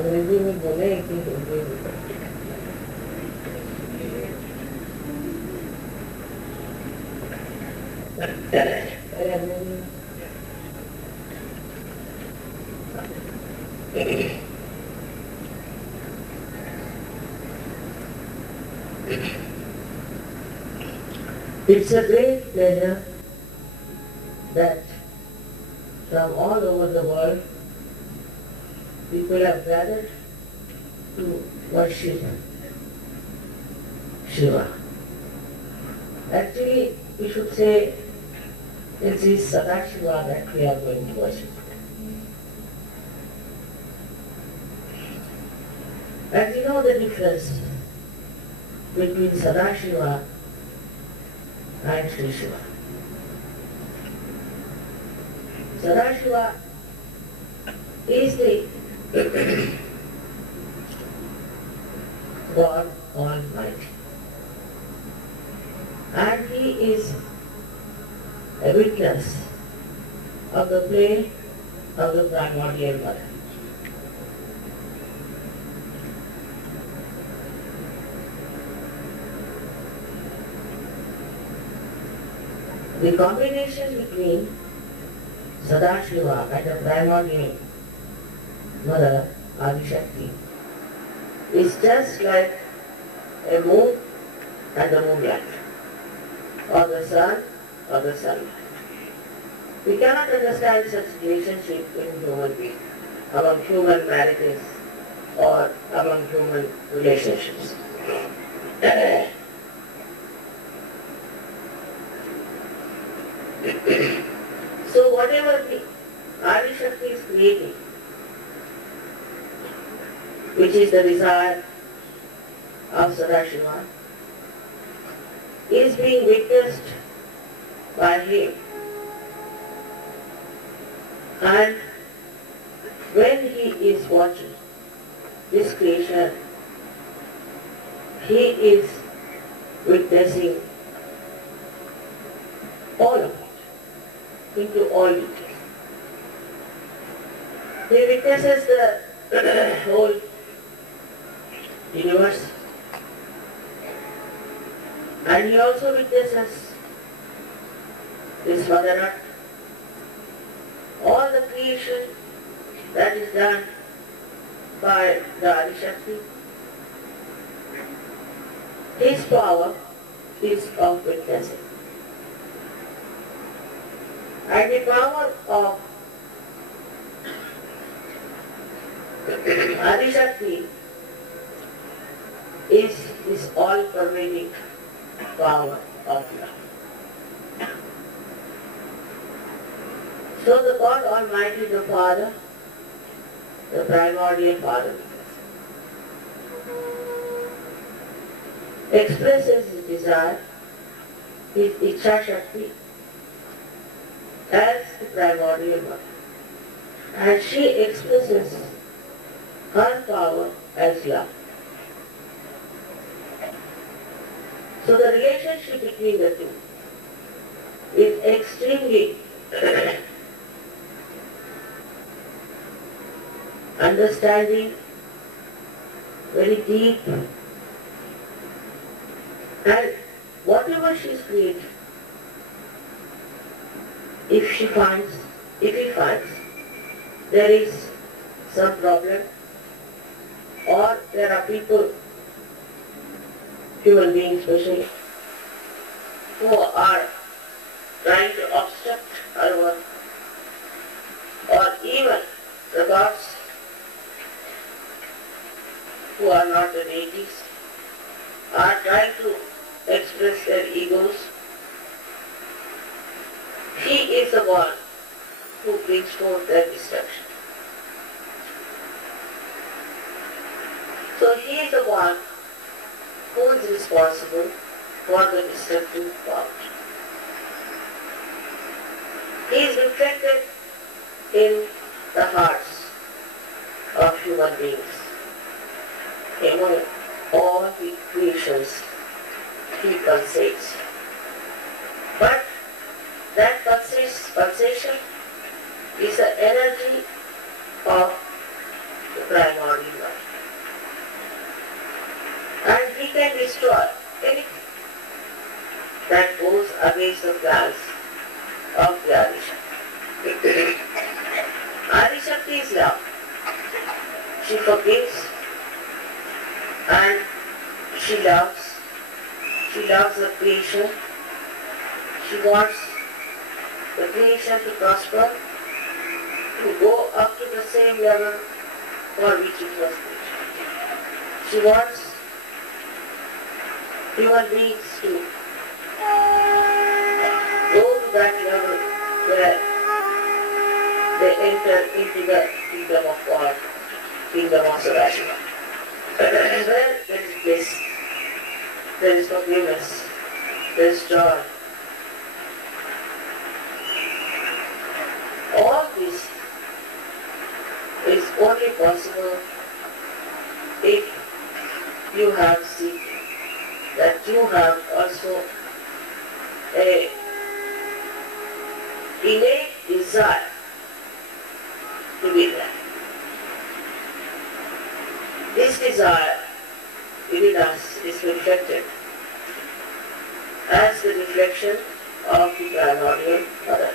अंग्रेजी में बोले कि हिंदी में It's a great pleasure that from all over the world people have gathered to worship Shiva. Actually, we should say it is Sadashiva that we are going to worship. As you know the difference between Sadashiva and Sri Shiva. Sadashiva is the God Almighty. And He is a witness of the play of the primordial mother. The combination between Sadashiva and the primordial mother, Adishakti, is just like a moon and the moonlight, or the sun or the sunlight. We cannot understand such relationship in human beings, among human marriages or among human relationships. So whatever the Adishakti is creating, which is the desire of Sadashiva, is being witnessed by him. And when he is watching this creation, he is witnessing all of it, into all detail. He witnesses the whole universe, and he also witnesses this Mother Earth, all the creation that is done by the Adishakti. His power is of witnessing. And the power of Adishakti is this all-pervading power of love. So the God Almighty, the Father, the primordial Father, expresses his desire, his Ichha Shakti, as the primordial mother. And she expresses her power as love. So the relationship between the two is extremely understanding, very deep, and whatever she is creating, if he finds there is some problem, or there are people, human beings especially, who are trying to obstruct our work, or even the gods who are not the deities are trying to express their egos, he is the one who brings forth their destruction. So he is the one who is responsible for the destructive power. He is reflected in the hearts of human beings. Among all the creations, he pulsates. But that pulsation is the energy of the primordial life. And he can destroy anything that goes against the plans of the Adishakti. Adishakti is love. She forgives and she loves. She loves the creation. She wants the creation to prosper, to go up to the same level for which it was created. She wants human beings to go to that level where they enter into the kingdom of God, kingdom of Sahaja. Where there is bliss, there is forgiveness, there is joy. All this is only possible if you have seen that you have also a innate desire to be there. This desire within us is reflected as the reflection of the primordial mother.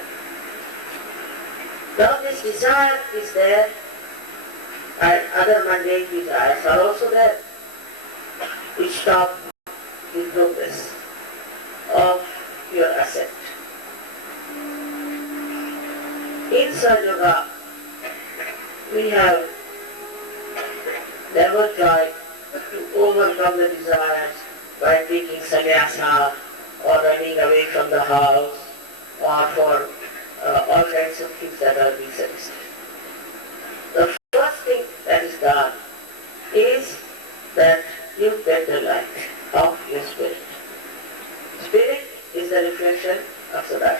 Now this desire is there and other mundane desires are also there which stop the progress of your ascent. In Sahaja, we have never tried to overcome the desires by taking sannyasa or running away from the house or for all kinds of things that are being suggested. The first thing that is done is that you get the light of your spirit. Spirit is the reflection of Sahaja.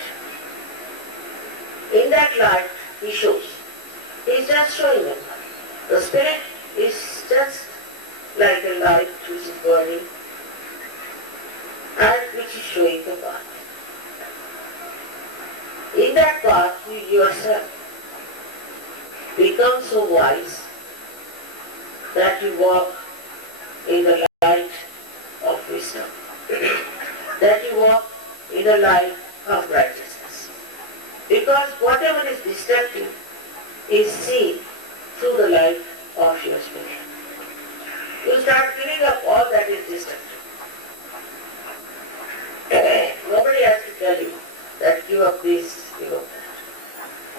In that light, he shows. He is just showing it. The spirit is just like a light which is burning and which is showing the path. In that path, you yourself become so wise that you walk in the light of wisdom, that you walk in the light of righteousness. Because whatever is destructive is seen through the light of your spirit. You start giving up all that is destructive. Nobody has to tell you that give up this, give up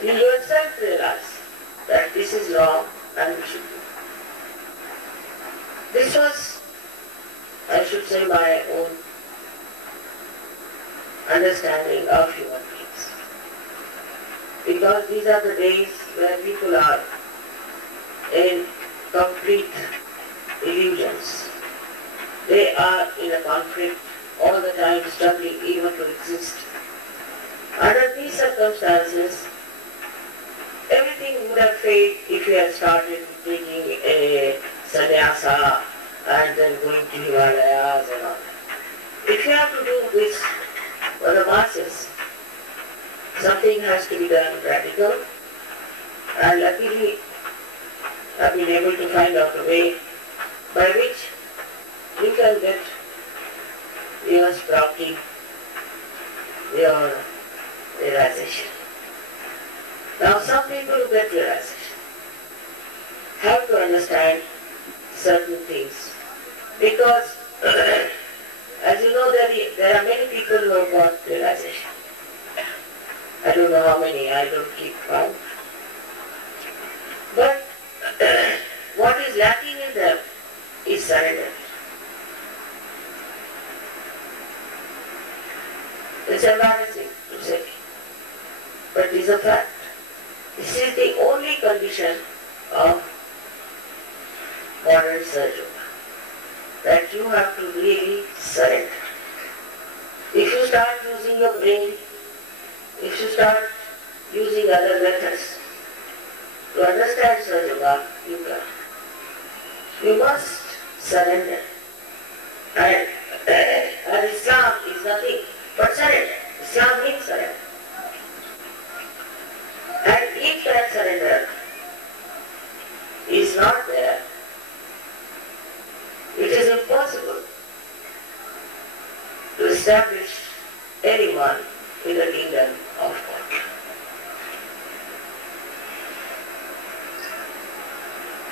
that. You yourself realize that this is wrong and we should do. This was, I should say, my own understanding of human beings. Because these are the days where people are in complete illusions. They are in a conflict all the time, struggling even to exist. Under these circumstances, everything would have failed if you had started taking a sannyasa and then going to Himalayas and all that. If you have to do this for the masses, something has to be done radical, and luckily I've been able to find out a way by which you can get your sprouting, your realization. Now some people who get realization have to understand certain things because as you know there are many people who have got realization. I don't know how many, I don't keep count. But what is lacking in them is surrender. It's embarrassing to say, but it is a fact. This is the only condition of modern Sahaja, that you have to really surrender. If you start using your brain, if you start using other methods, To understand Sahaja, you can. You must surrender. And Islam is nothing but surrender. Islam means surrender. And if that surrender is not there, it is impossible to establish anyone in the kingdom of God.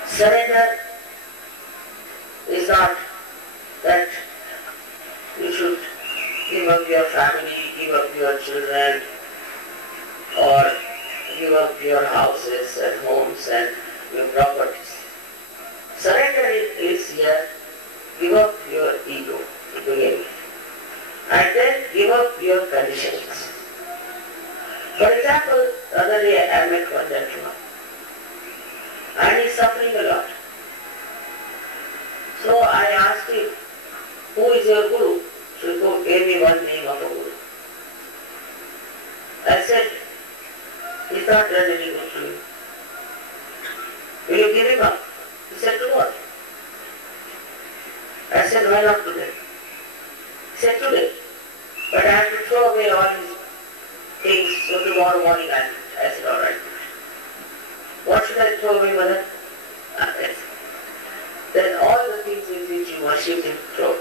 Surrender is not that you should give up your family, give up your children, or give up your houses and homes and your properties. Surrender is here, give up your ego to begin with, and then give up your conditions. For example, the other day I met one gentleman, and he's suffering a lot. So I asked him, who is your guru? So he gave me one name of a guru. I said, he's not done any good to you. Will you give him up? He said, tomorrow. I said, why not today? He said, today. But I have to throw away all his things, so tomorrow morning I said, all right. What should I throw away, mother? Then all the things with which you worship him, throw.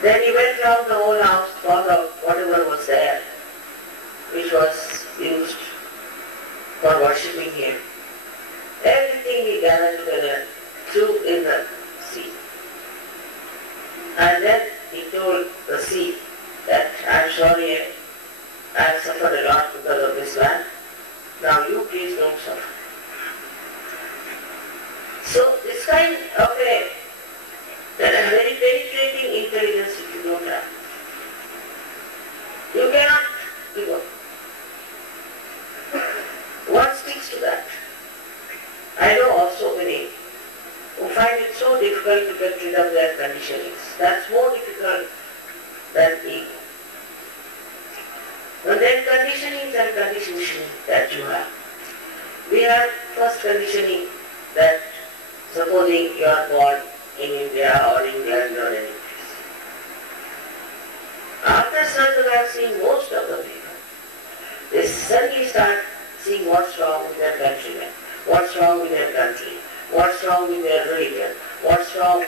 Then he went round the whole house, found out whatever was there, which was used for worshipping him. Everything he gathered together, threw in the sea. And then he told the sea that I'm sorry, I have suffered a lot because of this man. Now you please don't suffer. So this kind of a very penetrating intelligence if you don't have, you cannot give up. One sticks to that. I know of so many who find it so difficult to get rid of their conditionings. That's more difficult than ego. And then conditionings and conditioning that you have. We have first conditioning that supposing you are born in India or England or any place. After certain I have seen most of the people, they suddenly start seeing what's wrong with their countrymen, what's wrong with their country, what's wrong with their religion, what's wrong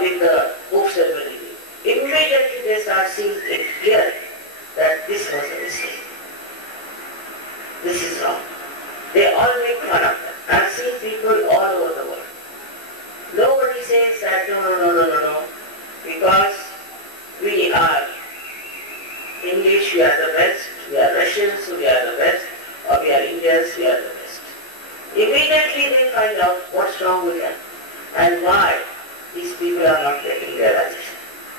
with the book ceremony. Immediately they start seeing it clearly that this was a mistake. This is wrong. They all make fun of them. I've seen people all over the world. Nobody says that no, because we are English, we are the best, we are Russians, we are the best, or we are Indians, we are the best. Immediately they find out what's wrong with them and why these people are not getting realization.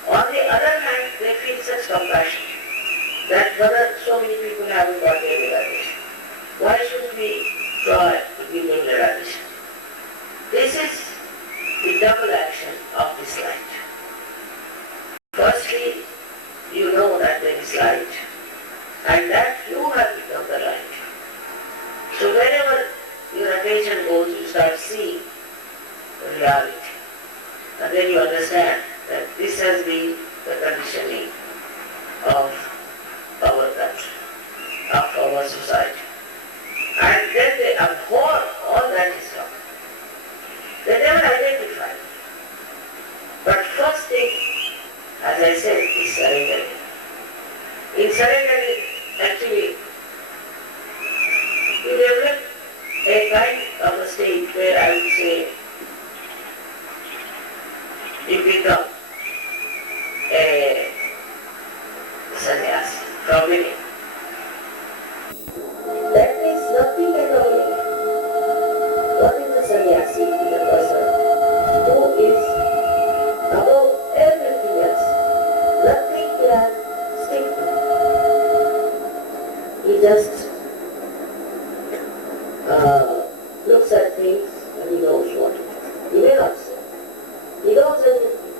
On the other hand, they feel such compassion that whether so many people haven't got their realization, why should we try to give them realization? This is the double action of this light. Firstly, you know that there is light and that you have become the light. So wherever your attention goes, you start seeing the reality. And then you understand that this has been the conditioning of our country, of our society. And then they abhor all that is wrong. They never identify. But first thing, as I said, is surrendering. In surrendering, actually, you develop a kind of a state where I would say you become a sannyasi from within. That means nothing at all. What is the sannyasi? Is a person who is above everything else. Nothing can stick to him. He just looks at things and he knows what it is. He may not say. He knows everything.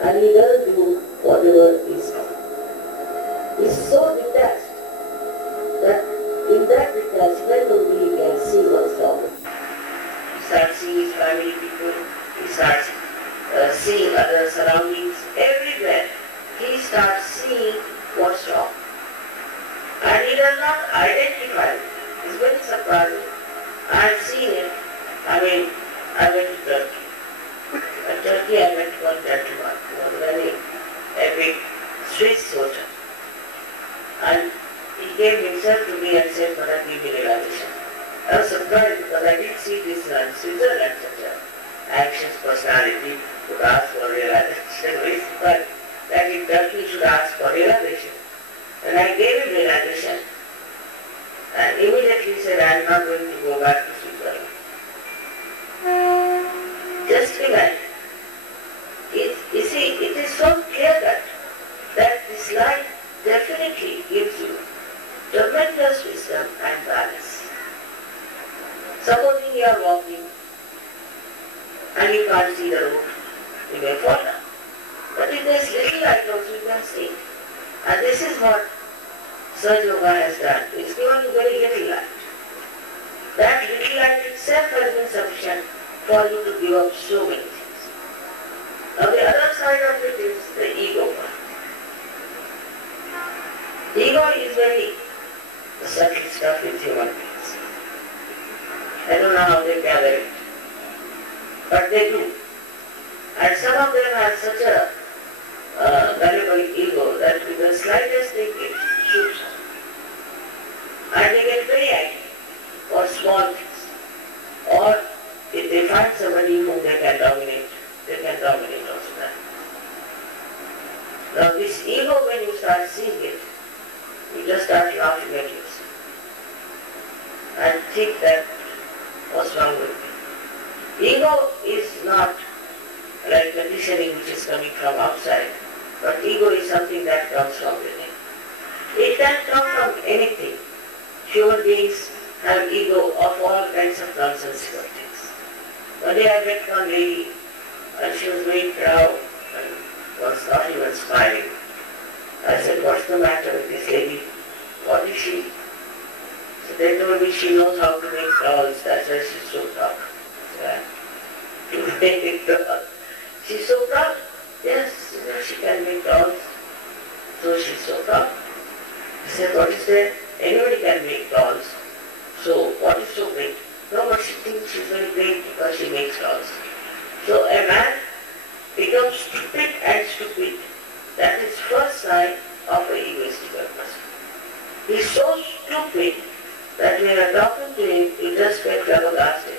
And he doesn't do whatever is wrong. He's so detached that does not identify it. It's very surprising. I have seen it. I went to Turkey. In Turkey I met one gentleman who was very a big Swiss soldier. And he came himself to me and said, "Mother, give me realization." I was surprised because I didn't see this in Switzerland, such an anxious personality would ask for realization. Very surprised that in Turkey should ask for realization. And I gave him realization. And immediately he said, "I am not going to go back to Switzerland." Just imagine. You see, it is so clear that this life definitely gives you tremendous wisdom and balance. Supposing you are walking and you can't see the road, you may fall down. But if there is little light also you can see. And this is what Sahaja has done. It's given you very little light. That little light itself has been sufficient for you to give up so many things. Now the other side of it is the ego part. Ego is very subtle stuff with human beings. I don't know how they gather it, but they do. And some of them have such a gullible ego that with the slightest thing it shoots up. And they get very angry for small things. Or if they find somebody whom they can dominate also that. Now this ego, when you start seeing it, you just start laughing at yourself and think that what's wrong with me. Ego is not like conditioning which is coming from outside, but ego is something that comes from within. It can come from anything. Human beings have ego of all kinds of nonsensical things. One day I met one lady and she was very proud and was not even smiling. I said, "What's the matter with this lady? What is she?" So they told me she knows how to make dolls, that's why she's so proud. To make dolls. She's so proud. Yes, she can make dolls. So she's so proud. I said, "What is there? Anybody can make dolls. So what is so great?" No, but she thinks she's very great because she makes dolls. So a man becomes stupid and stupid. That is first sign of an egoistical person. He's so stupid that when you're talking to him, you just get flabbergasted.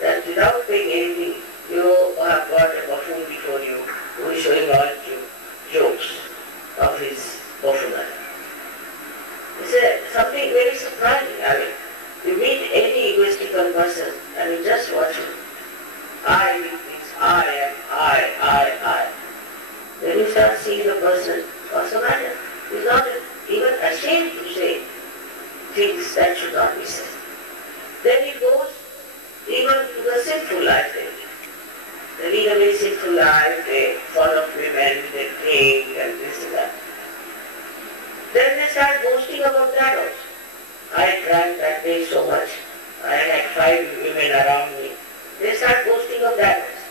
That without paying anything, you have got a buffoon before you who is showing all jokes of his buffoonery. It's something very surprising. You meet any egoistical person and you just watch him. I mean this, I am, I. Then you start seeing the person, what's the matter? He's not even ashamed to say things that should not be said. Then he goes even to the sinful life they lead. They lead a very sinful life, they follow women, they drink and this and that. Then they start boasting about that also. I drank that day so much, I had 5 women around me. They start boasting of that also.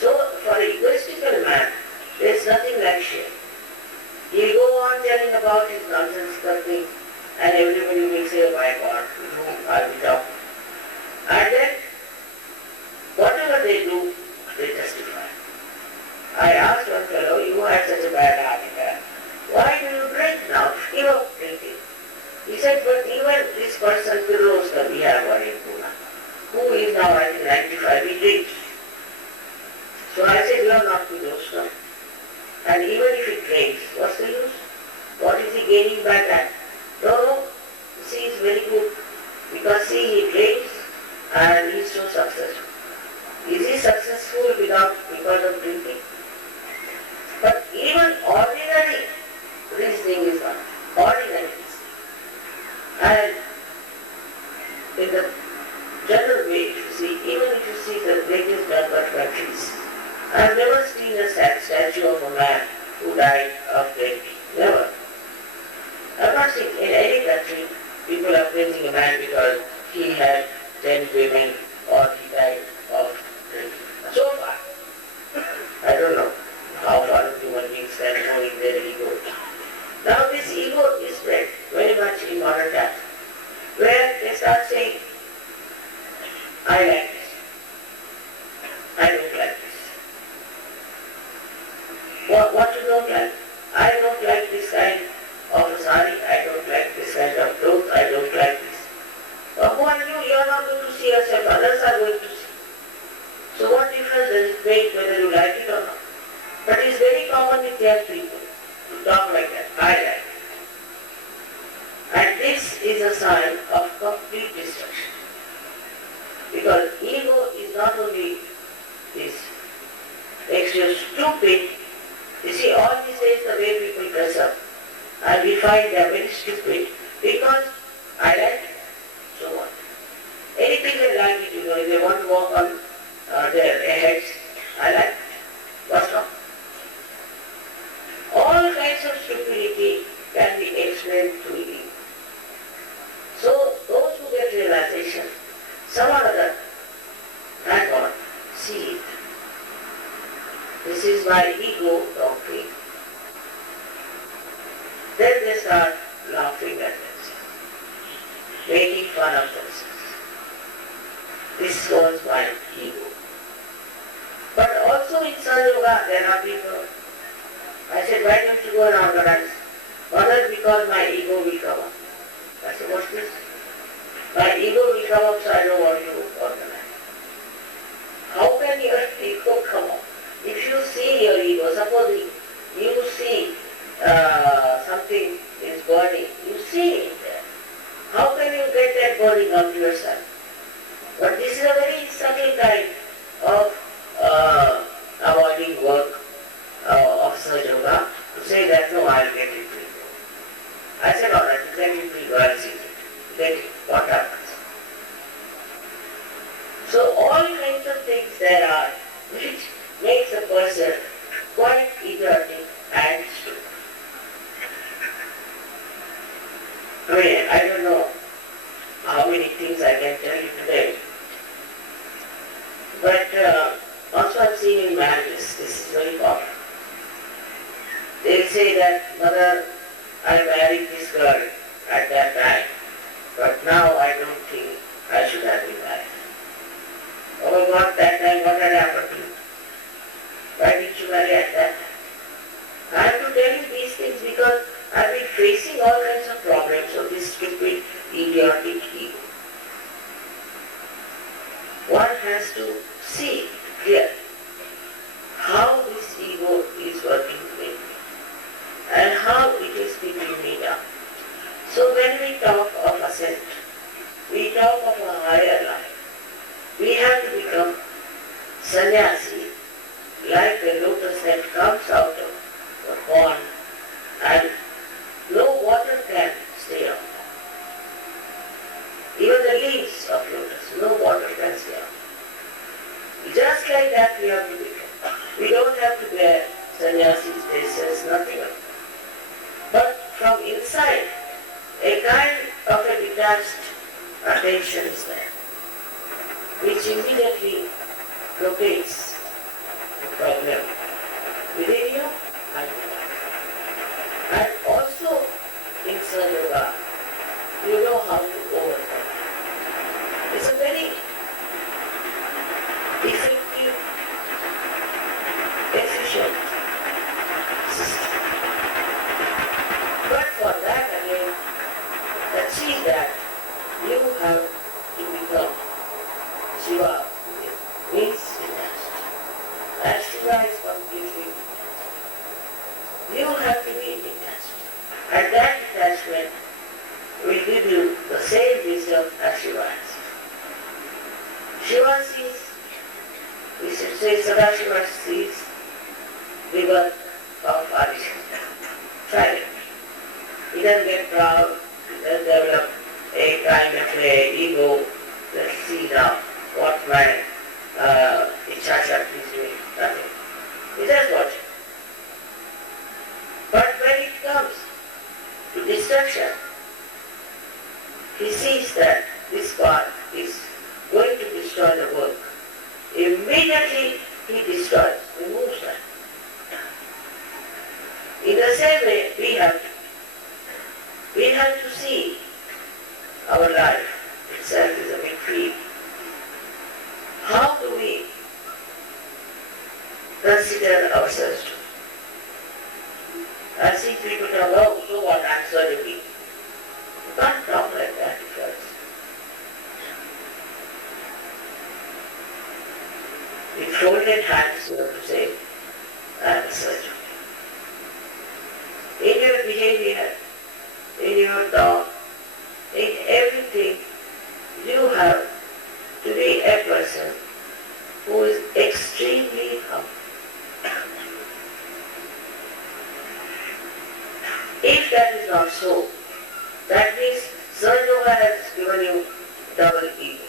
So for an egoistical man, there is nothing like shame. He'll go on telling about his nonsensical things and everybody will say, "Oh my God, with whom are we talking?" And then, whatever they do, they justify. I asked one fellow, "You had such a bad heart attack. Why do you drink now? Give up drinking." He said, "But even this person, Kirloskar, we have one in Pune, who is now, I think, 95, he drinks." So I said, "You are not Kirloskar. And even if he drinks, what's the use? What is he gaining by that?" No, see, it's very good. Because see, he drinks and he is so successful. Is he successful because of drinking? But even ordinary reasoning is not. Ordinary reasoning. And in the general way, if you see, even if you see the greatest developed countries, I have never seen a statue of a man who died of drinking. Never. I have not seen in any country people are praising a man because he had 10 women or he died of drinking. So far. I don't know how far human beings can go in their ego. Now this ego is spread very much in modern this is a sign of complete destruction. Because ego is not only this, makes you stupid. You see, all these days the way people dress up, and we find they are very stupid because I like it. So what? Anything they like it, if they want to walk on their heads, I like it. What's wrong? All kinds of stupidity can be explained through ego. So those who get realization, some or other, thank God, see it. This is my ego talking. Then they start laughing at themselves, making fun of themselves. This was my ego. But also in Sahaja there are people. I said, why don't you go and organize? Mother, because my ego will come up. I said, what's this? My ego will come up, so I don't want you to organize. How can your ego come up? If you see your ego, suppose you see something is burning, you see it there. How can you get that burning out yourself? But this is a very subtle kind of avoiding work of Sahaja to say that no, I'll get it to you. I said, all right, get it to you, I'll see it. Get it, what happens? So all kinds of things there are which makes a person quite idiotic and stupid. I mean, I don't know how many things I can tell you today. But also I've seen in marriages, this is very common. They say that, mother, I married this girl at that time, but now I don't think I should have been married. Oh God, that time what had happened to you? Why did you marry at that time? I have to tell you these things because I've been facing all kinds of problems of this stupid, idiotic ego. One has to see clearly how this ego is working with me and how it is keeping me down. So when we talk of ascent, we talk of a higher life. We have to become sannyasi, like a lotus that comes out of the pond and no water can stay on. Even the leaves of lotus, no water can stay on. Just like that we have to become. We don't have to wear sannyasi's dresses, nothing of that. But from inside, a kind of a detached attention is there, which immediately locates the problem within you and without. And also in Sahaja, you know how to overcome. It's a very effective, efficient system. But for that again, achieve that, you have to become Shiva, means detached. As Shiva is completely detached. You have to be detached. And that detachment will give you the same wisdom as Shiva has. Shiva sees, we should say Sadashiva sees rebirth of Adishanta. Silent. He doesn't get proud, he doesn't develop a kind of a ego that see now what my Ichhashakti is doing. Nothing. He just watching. But when it comes to destruction, he sees that this path is going to destroy the world. Immediately he destroys, removes that. In the same way, we have to see our life itself is a big field. How do we consider ourselves to be? I see people talk, oh, so what, I'm serving you. You can't talk like that because with folded hands you have to say, I'm a surgeon. In your behavior, in your thought, think you have to be a person who is extremely humble. If that is not so, that means Sahaja has given you double ego.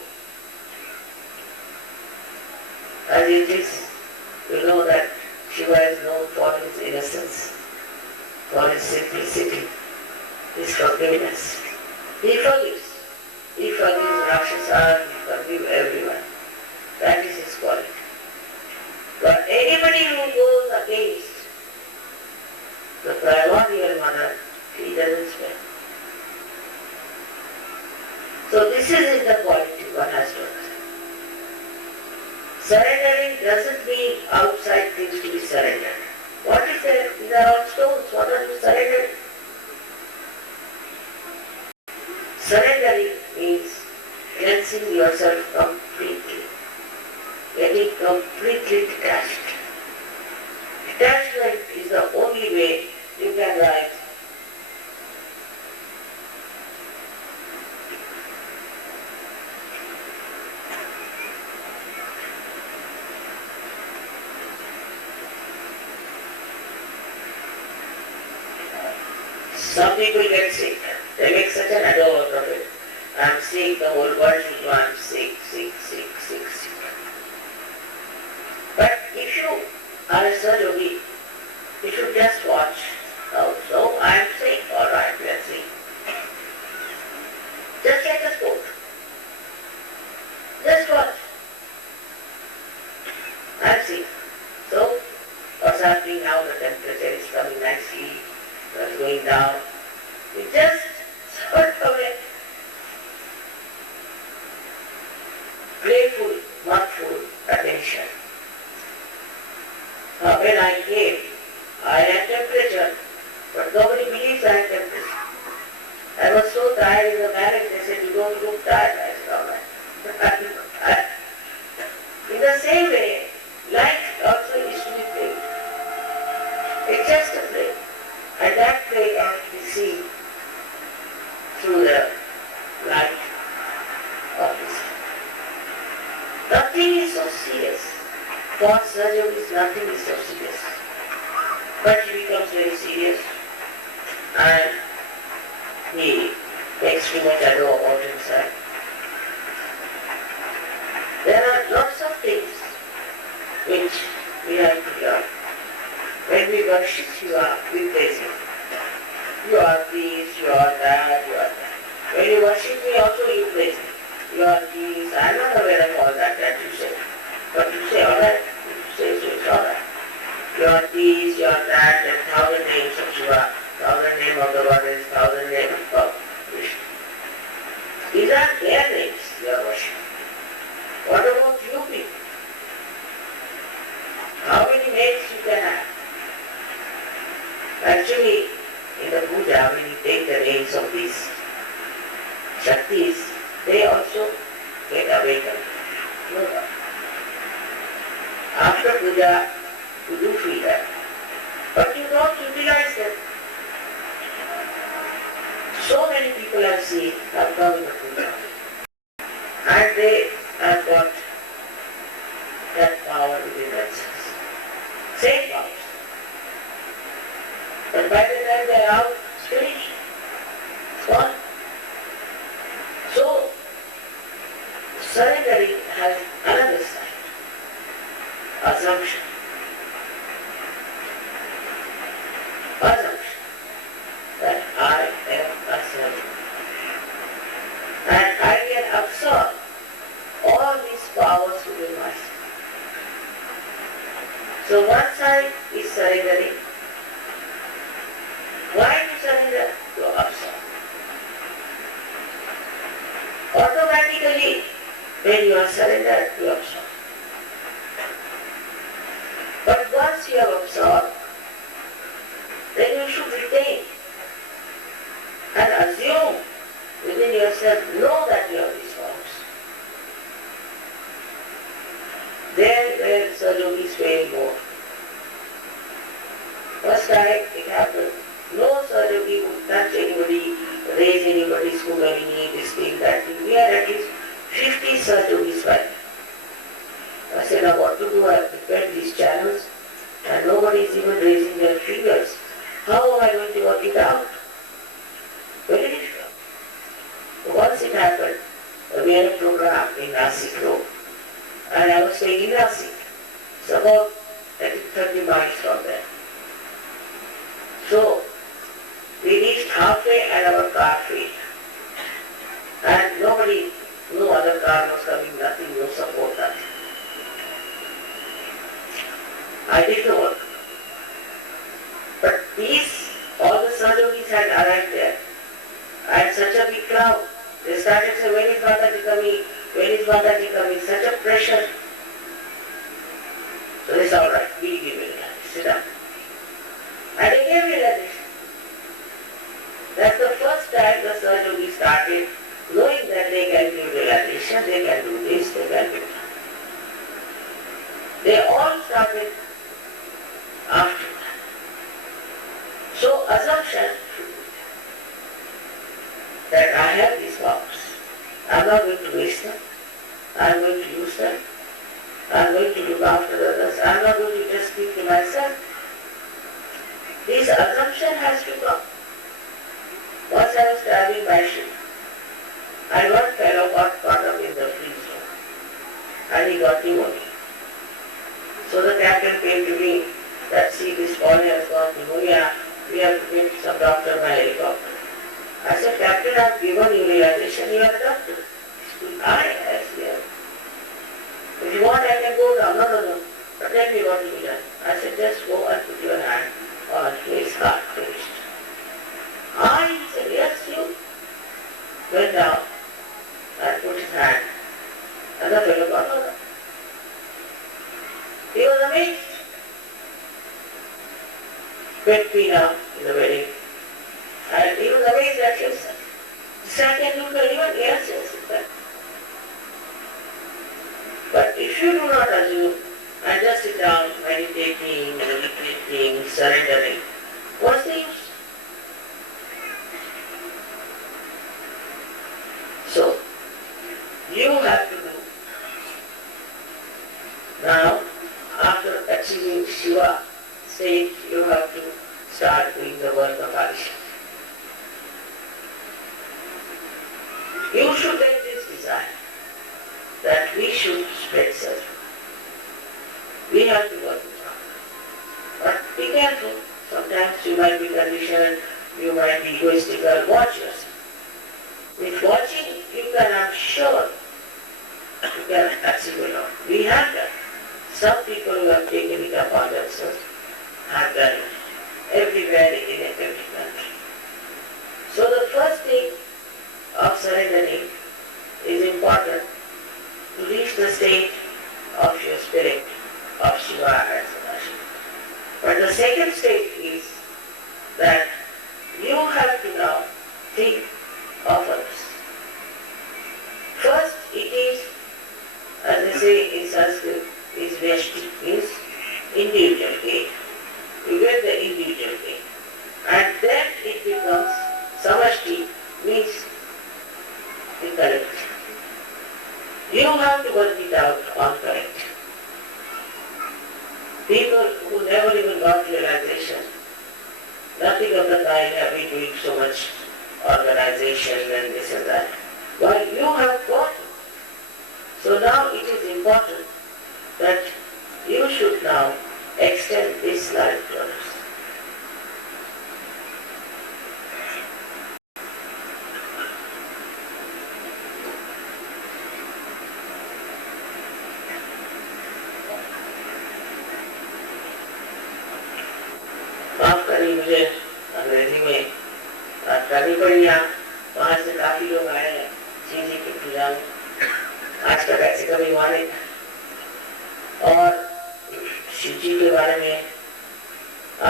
As it is, you know that Shiva is known for his innocence, for his simplicity, his forgiveness. He forgives. He forgives Rakshasa, he forgives everyone. That is his quality. But anybody who goes against the primordial mother, he doesn't spare. So this is the quality one has to understand. Surrendering doesn't mean outside things to be surrendered. What is there? These are all stones. What are you surrendering? Surrendering means cleansing yourself completely, getting completely detached. Detachment is the only way you can rise. Some people get sick. They make such an ado out of it. I'm sick, the whole world should know I'm sick. But if you are a Sahaja, you should just watch. Oh, so I'm sick, alright, let's see. Just like a sport. Just watch. I'm sick. So, what's happening now? The temperature is coming nicely, it's going down. You just sort of a playful, mirthful attention. When I came, I had temperature, but nobody believes I had temperature. I was so tired in the marriage, they said, you don't look tired. I said, alright. In the same way, life also is to be played. It's just a play. And that play has to be seen through the light of this. Nothing is so serious. For Sahaja, nothing is so serious. But he becomes very serious and he makes too much ado about himself. There are lots of things which we have to learn. When we worship Shiva, we praise him. You are this, you are that, you are that. When you worship me also, you praise me. You are this, I am not aware of all that you say. But you say alright, you say so it's alright. You are this, you are that, there are 1,000 names of Shiva, 1,000 names of the goddess, 1,000 names of Vishnu. These are their names you are worshiping. What about you people? How many names you can have? Actually, in the Puja, when you take the names of these Shaktis, they also get awakened. No doubt. After Puja, you do feel that. But you don't utilize them. So many people I've seen have come in the Puja. And they have got that power within themselves. Same powers. But by the time they are out, it's finished. It's gone. So, surrendering has another side. Assumption. Assumption that I am a servant. And I can absorb all these powers within myself. So one side is surrendering. Why to surrender? To absorb. Automatically, when you are surrendered, you absorb. But once you have absorbed, then you should retain and assume within yourself, know that you have these forms. Then Sahaja fail more. First time it happened. No Sahaja would touch anybody, raise anybody's Kundalini, this thing, that thing. We had at least 50 such yogis by then. I said, now what to do? I have prepared these channels and nobody is even raising their fingers. How am I going to work it out? Very difficult. Once it happened, we had a program in Nasik Road and I was staying in Nasik. It's about, I think, 30 miles from there. So, we reached halfway and our car failed. And nobody, no other car was coming, nothing, no support, nothing. I did the work. But all the Sahajogis had arrived there. And such a big crowd. They started saying, when is Mataji coming? When is Mataji coming? Such a pressure. So they said, alright, we'll give you that. Sit down. And they gave me that. That's the first time the Sahajogis started knowing that they can give realization, they can do this, they can do that. They all started after that. So assumption that I have these powers, I'm not going to waste them, I'm going to use them, I'm going to look after others, I'm not going to just keep to myself. This assumption has to come. Once I was traveling by ship, and one fellow got caught up in the freeze zone, and he got pneumonia. So the captain came to me that, see, this boy has got pneumonia, we have to get some doctor by helicopter. I said, Captain, I have given you realization, you are a doctor. I said, if you want, I can go down. No. But tell me what to be done. I said, just go and put your hand on his heart first. He said, yes, you. Went down and put his hand. And the fellow got over. He was amazed. Went me now in the wedding. And he was amazed at himself. He said, I can look at anyone? Yes, yes. But if you do not assume and just sit down, meditating, reflecting, surrendering, what's the use? So, you have to do. Now, after achieving Shiva state, you have to start doing the work of Arisha. You should take this desire that we should spread suffering. We have to work it out. But be careful. Sometimes you might be conditioned, you might be egoistical. Watch yourself. With watching, you can, I'm sure, you can achieve a lot. We have done. Some people who have taken it upon themselves have done it everywhere in every country. So the first thing of surrendering is important to reach the state of your spirit, of Shiva and Sahaja. But the second state is that you have to now think of others. First it is, as they say in Sanskrit, is Vyashti, means individual gain. You get the individual gain. And then it becomes Samashti, means the collective. You have to work it out on collective. People who never even got realization, nothing of the kind have been doing so much organization and this and that. While you have got it. So now it is important that you should now extend this life to others. माफ करिए मुझे अंग्रेजी में करनी पड़ी यहाँ वहाँ से काफी लोग आए हैं जी जी की पूजा में आज तक ऐसे कभी हुआ नहीं और शिव जी के बारे में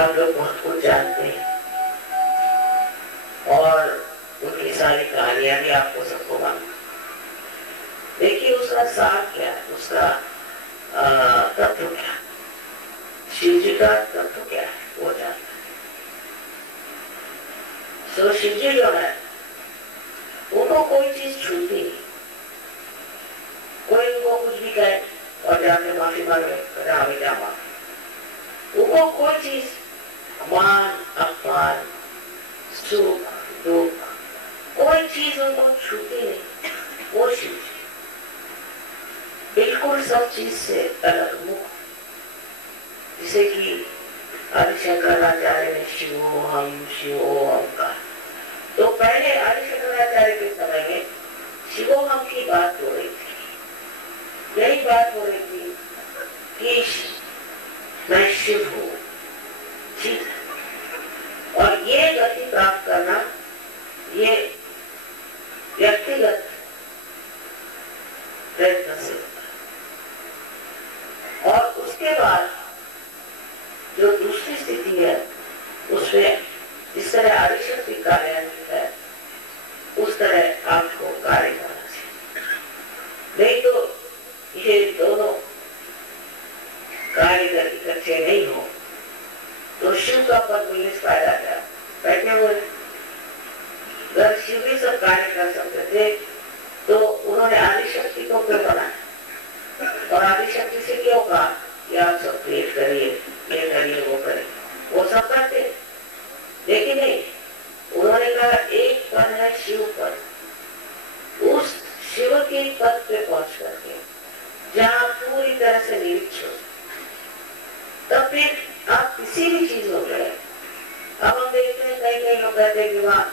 आप लोग बहुत कुछ जानते हैं और उनकी सारी कहानियां भी आपको सबको मालूम। देखिए उसका सार क्या है, उसका तत्व क्या, शिव जी का तत्व क्या है वो जानता है। सो शिव जी जो है कोई चीज छूती नहीं। कोई उनको कुछ भी कहे और जाके माफी मांगे, हमें क्या मांगे, उनको कोई चीज मान अपमान सुख दुख कोई चीज उनको छूती नहीं। वो चीज बिल्कुल सब चीज से अलग मुक्त, जिसे कि आदि शंकराचार्य ने शिवोहम शिवोहम कहा। तो पहले आदि शंकराचार्य के समय में शिवोहम की बात हो रही थी, यही बात हो रही थी कि मैं शिव हूँ, ठीक। और ये गति प्राप्त करना ये व्यक्तिगत प्रयत्न से होता है। और उसके बाद जो दूसरी स्थिति है उसमें जिस तरह आदिशक्ति कार्यान्वित है उस तरह आपको कार्य करना चाहिए। नहीं तो ये दोनों कार्य इकट्ठे नहीं हो तो शिव का पद मिलने से फायदा क्या। बैठे हुए अगर शिव भी सब कार्य कर सकते थे तो उन्होंने आदिशक्ति को क्यों बनाया और आदिशक्ति से क्यों कहा कि आप सब क्रिएट करिए, ये करिए, वो करिए। वो सब करते, लेकिन नहीं, उन्होंने कहा एक पद है शिव पद, उस शिव के पद पे पहुंच करके जहाँ पूरी तरह से निरीक्ष हो, तब फिर आप किसी भी चीज हो गए। अब हम देखते हैं कई कई लोग कहते हैं कि वहाँ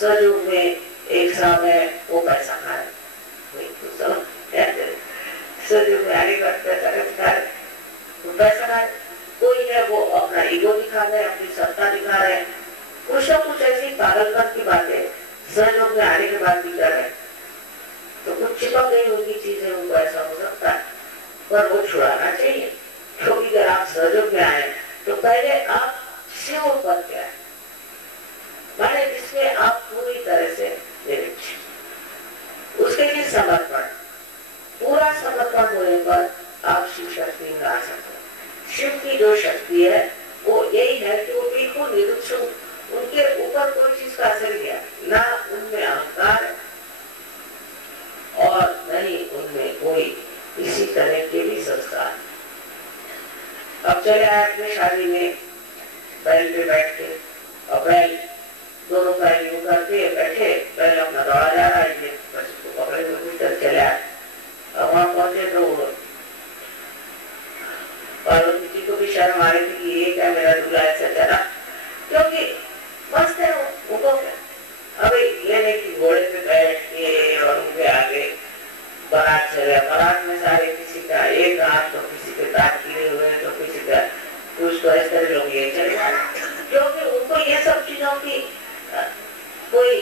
सजयोग में एक साहब है वो पैसा खा रहे, सजयोग में आगे पैसा खा रहे, वो पैसा खा रहे। कोई है वो अपना ईगो दिखा रहे, अपनी सत्ता दिखा रहे, कुछ ना कुछ ऐसी पागलपन की बातें सहयोग में आने के बाद भी कर रहे। तो कुछ छिपा गई उनकी चीजें, उनको ऐसा हो सकता है, पर वो छुड़ाना चाहिए। क्योंकि अगर आप सहयोग में आए तो पहले आप शिव पद पे आए, माने जिसमें आप पूरी तरह से निरीक्ष, उसके लिए समर्पण, पूरा समर्पण होने पर आप शिव शक्ति में आ सकते हैं। शिव की जो शक्ति है वो यही है कि वो बिल्कुल निरीक्ष, उनके ऊपर कोई चीज का असर नहीं है, ना उनमें अहंकार और नहीं उनमें कोई इसी तरह के भी संस्कार। अब चले आए अपने शादी में बैल पे बैठ के, और बैल दोनों पैर यूं करके बैठे, बैल अपना दौड़ा जा रहा है, ये बस उसको पकड़े हुए कुछ तरह चले आए। अब वहां पहुंचे तो पार्वती जी को भी शर्म आ रही थी कि ये क्या मेरा दूल्हा ऐसा चला, क्योंकि मस्त है उनको। अभी ये नहीं कि घोड़े पे बैठ के और उनके आगे बारात चले, बारात में सारे किसी का एक हाथ, तो किसी के दांत गिरे हुए, तो किसी का कुछ, तो इस तरह लोग ये चले जा रहे, क्योंकि उनको ये सब चीजों की कोई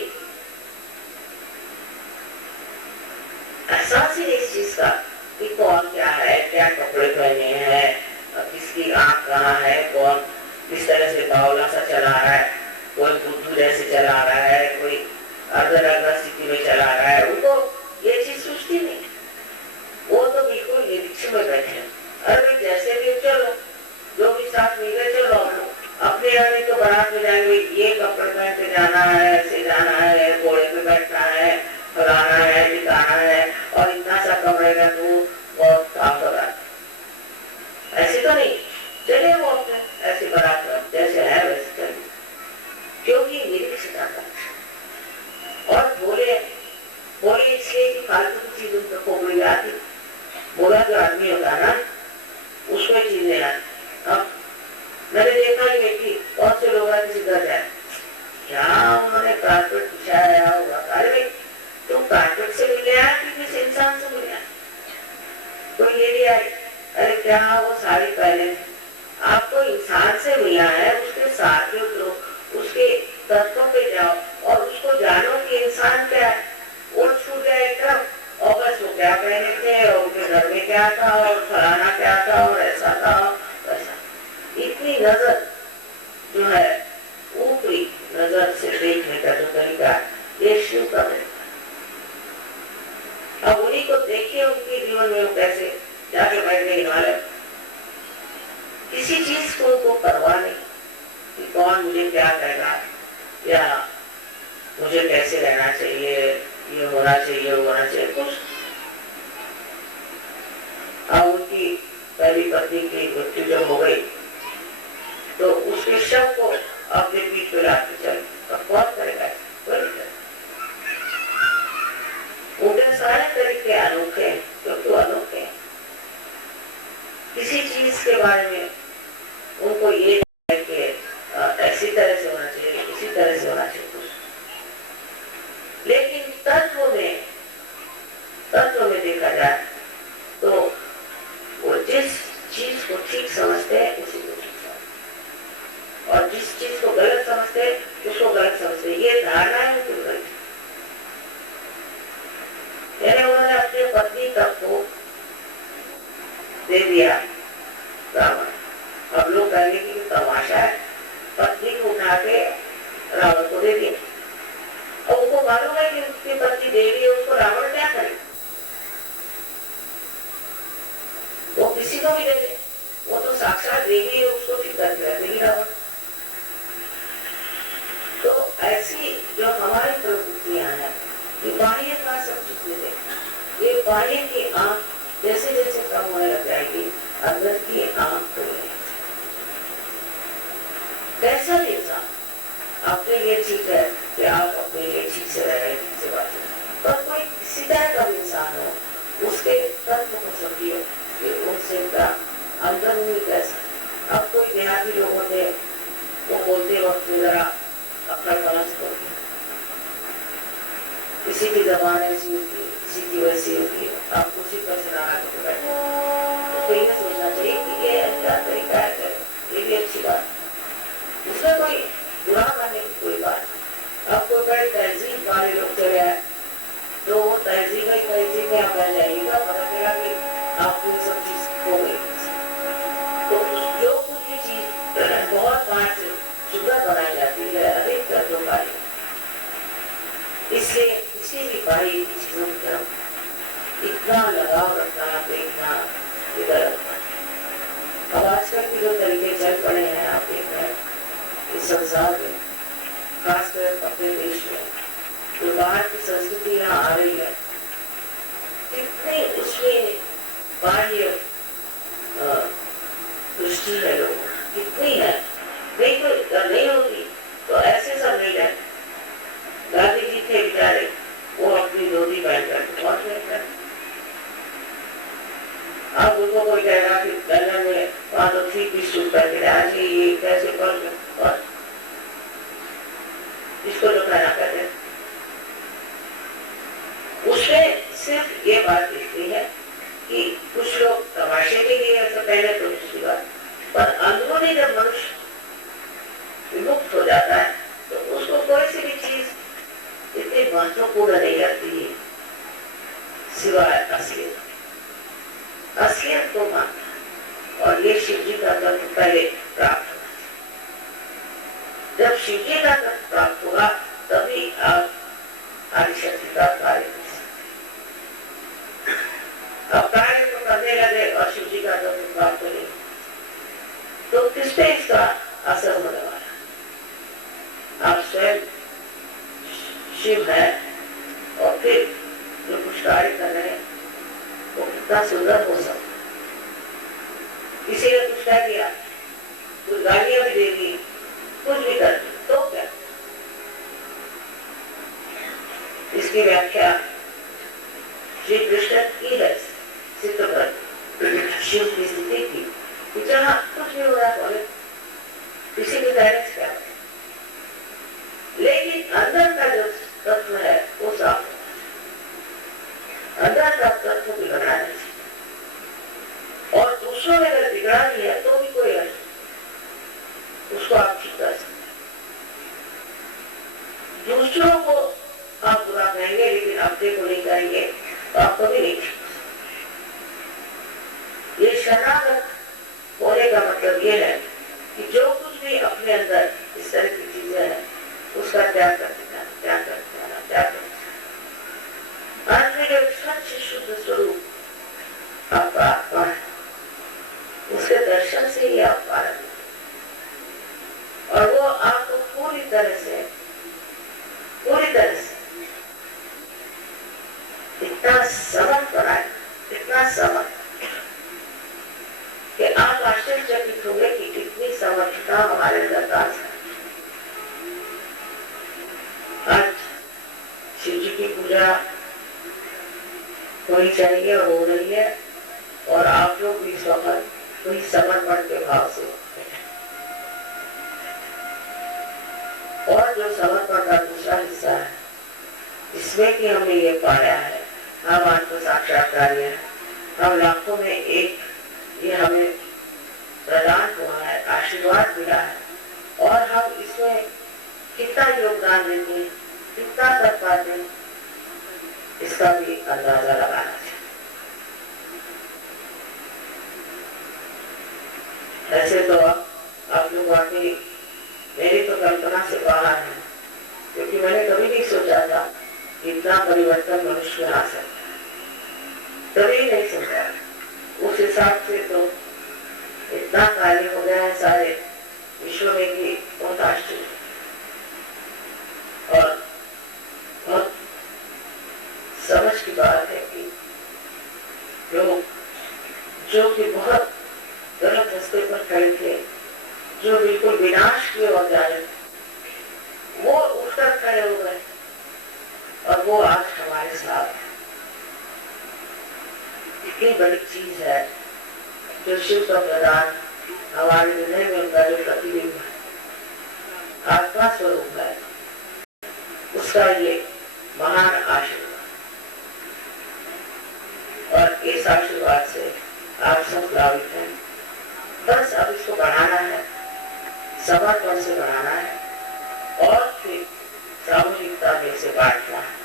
एहसास ही नहीं इस चीज का कि कौन क्या है, क्या कपड़े पहने हैं, किसकी आंख कहाँ है, कौन किस तरह से बावला सा चला रहा है, कोई बुद्धू जैसे चला रहा है, कोई अर्धनग्न स्थिति में चला रहा है, उनको ये चीज सोचती नहीं। वो तो बिल्कुल निरीक्षण में बैठे, अरे जैसे भी चलो, जो भी साथ मिल गए चलो, अपने आने तो बारात में जाएंगे, ये कपड़े पहन के जाना है, ऐसे जाना है, घोड़े पे बैठना है, फलाना है, दिखाना है, और इतना सा कमरेगा तो बहुत काम कर रहा है। ऐसे तो नहीं चले वो अपने ऐसे बारात में जैसे है वैसे चलिए, क्योंकि निरीक्षण करता है। और बोले बोले इसलिए कि फालतू की चीज उनको खोपड़ी आती, बोला जो आदमी होता है ना उसमें चीजें आती। अब मैंने देखा ही कि बहुत से लोग किसी घर जाए, क्या उन्होंने कारपेट बिछाया होगा, अरे भाई तुम कारपेट से मिले आए कि किसी इंसान से मिले आए, कोई ये भी आए, अरे क्या वो साड़ी पहने, आपको इंसान से मिला है, उसके साथ में उतरो, उसके तत्वों पे जाओ और उसको जानो कि इंसान क्या है। वो छूट जाए एकदम, और बस वो क्या पहने थे, और उनके घर में क्या था, और फलाना क्या था, और ऐसा था वैसा। इतनी नजर जो है ऊपरी नजर से देखने का जो तरीका है, ये शिव का तरीका। अब उन्हीं को देखिए उनके जीवन में वो कैसे जाके बैठ गए हिमालय, किसी चीज को उनको परवाह नहीं कि कौन मुझे क्या कहेगा या मुझे कैसे रहना चाहिए, ये होना चाहिए कुछ। अब उनकी पहली पत्नी की मृत्यु जब हो गई तो उसके शव को अपने पीठ पे लाके चल, अब कौन करेगा? कोई नहीं करेगा। उनके सारे तरीके अनोखे हैं, क्योंकि अनोखे हैं। किसी चीज के बारे में उनको ये है कि ऐसी तरह से होना चाहिए, इसी तरह से होना चाहिए कुछ। लेकिन तत्व में देखा जाए तो वो जिस चीज को ठीक समझते हैं उसी को ठीक समझते, और जिस चीज को गलत समझते हैं उसको गलत समझते। ये धारणा है उनकी गलत। यानी उन्होंने अपनी पत्नी तक को दे दिया रावण। अब लोग कहने की तमाशा है, पत्नी को उठा के रावण को दे दिया। और उनको मालूम है कि उसकी पत्नी देवी है, उसको रावण क्या करे? वो किसी को भी दे दे, वो तो साक्षात देवी है, उसको ठीक करके रख देगी रावण। तो ऐसी जो हमारी प्रवृत्तियां हैं, ये बाह्य का सब चीज दे दे। ये बाह्य की आंख जैसे जैसे कम होने लग जाएगी, अंदर की आंख खुलेगी। कैसा इंसान अपने लिए ठीक है कि आप अपने लिए ठीक से रहे, ठीक से बात करें, पर कोई किसी तरह का इंसान हो, उसके तत्व को समझिए कि उनसे का अंदरूनी कैसा। अब कोई देहाती लोग होते, वो बोलते वक्त जरा अपना कलश होती है, किसी की जबान ऐसी होती है, किसी की वैसी होती है। आप उसी पर से नाराज होकर बैठे, उसको ये सोचना चाहिए कि ये अच्छा तरीका है, ये भी अच्छी बात, उसमें कोई बुरा मानने की कोई बात। अब कोई बड़े तहजीब वाले लोग चले आए तो वो तहजीब में आप बन जाइएगा, पता चला कि आपको सब चीज हो गई। तो जो कुछ भी चीज बहुत बार से सुंदर बनाई जाती है, अधिक तत्वों का, इसलिए किसी भी बाहरी चीजों की तरफ इतना लगाव रखना, देखना गलत। अब आजकल के जो तरीके चल पड़े हैं, आप देख रहे हैं इस संसार में, खासकर अपने देश में, जो बाहर की संस्कृति यहाँ आ रही है, कितनी उसमें बाह्य दृष्टि है लोग, कितनी है। नहीं तो नहीं होती तो ऐसे सब नहीं जाए। गांधी जी थे बेचारे, वो अपनी धोती पहन कर बहुत पहन। अब उनको कोई कहेगा कि लंदन में वहां तो 3 पीस सूट पहन के ये कैसे कर, इसको जो कहना कहते हैं, उसमें सिर्फ ये बात दिखती है कि कुछ लोग तमाशे के लिए ऐसा पहले तो दूसरी बात, पर अंदरूनी जब मनुष्य विमुक्त हो जाता है तो उसको कोई सी भी चीज इतनी महत्वपूर्ण नहीं लगती सिवाय असलियत। असलियत को मानना, और ये शिव जी का तत्व पहले प्राप्त होना। जब शिव जी का तत्व प्राप्त होगा तभी आप आदिशक्ति का कार्य कर सकते। अब कार्य तो करने लगे और शिव जी का तत्व प्राप्त करें तो किस पे इसका असर होने वाला? आप स्वयं शिव है और फिर जो कुछ कार्य कर रहे हैं वो कितना सुंदर हो सकता। किसी ने कुछ कह दिया, कुछ गालियां भी दे दी, कुछ भी कर दी, तो क्या? इसकी व्याख्या श्री कृष्ण की है, सिद्ध कर शिव की स्थिति की, जहाँ कुछ भी हो रहा है किसी के कहने से क्या, लेकिन अंदर का जो तत्व है वो साफ, अंदर का तत्व बिगड़ा नहीं। और दूसरों ने अगर बिगड़ा भी है तो भी कोई अर्थ, उसको आप ठीक कर सकते। दूसरों को आप बुरा कहेंगे लेकिन अपने को नहीं कहेंगे तो आप कभी नहीं ठीक। ये शरणागत होने का मतलब ये है कि जो कुछ भी अपने अंदर इस तरह की चीजें हैं उसका त्याग कर देना, त्याग कर देना, त्याग कर देना। अंत में जो सच्च शुद्ध स्वरूप आपका आत्मा है, उसके दर्शन से ही आप पार, और वो आपको पूरी तरह से इतना समर्थ बनाए, इतना समर्थ कि आप आश्चर्यचकित होंगे कि इतनी समर्थता हमारे अंदर दास है। आज शिव जी की पूजा होनी चाहिए और हो रही है, और आप लोग भी इस वक्त कोई समर्पण के भाव से, और जो समर्पण का दूसरा हिस्सा है जिसमें कि हमने ये पाया है, हम आत्म साक्षात्कार है, हम लाखों में एक, ये हमें प्रदान हुआ है, आशीर्वाद मिला है, और हम इसमें कितना योगदान देंगे, कितना कर पाते हैं, इसका भी अंदाजा लगाना चाहिए। ऐसे तो आप लोग वाकई मेरी तो कल्पना से बाहर है, क्योंकि मैंने कभी नहीं सोचा था कि इतना परिवर्तन मनुष्य में आ सकता है, कभी नहीं सोचा। उस हिसाब से तो इतना कार्य हो गया है सारे विश्व में कि बहुत आश्चर्य, और बहुत समझ की बात है कि लोग जो कि बहुत गलत रास्ते पर खड़े थे, जो बिल्कुल विनाश की ओर जा रहे थे, वो उठकर खड़े हो गए, और वो आज हमारे साथ है। इतनी बड़ी चीज है जो शिव का प्रदान हमारे हृदय में उनका जो प्रतिबिंब है, आत्मा स्वरूप है, उसका ये महान आशीर्वाद, और इस आशीर्वाद से आप सब लाभित हैं। बस अब इसको बढ़ाना है, समर्पण से बढ़ाना है, और फिर सामूहिकता में से बांटना है।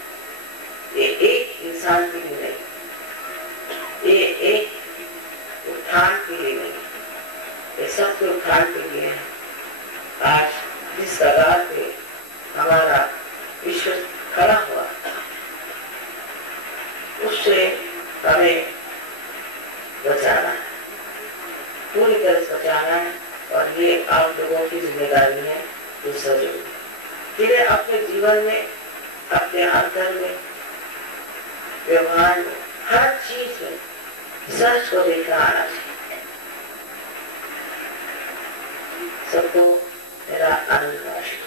ये एक इंसान के लिए नहीं, ये एक उत्थान के लिए नहीं, ये सबके उत्थान के लिए है। आज जिस कगार पे हमारा विश्व खड़ा हुआ, उससे हमें बचाना है, पूरी तरह से बचाना है, और ये आप लोगों की जिम्मेदारी है, दूसरा जरूर जिन्हें अपने जीवन में, अपने अंतर में, व्यवहार में, हर चीज में सच को देखना आना चाहिए। सबको मेरा आनंद।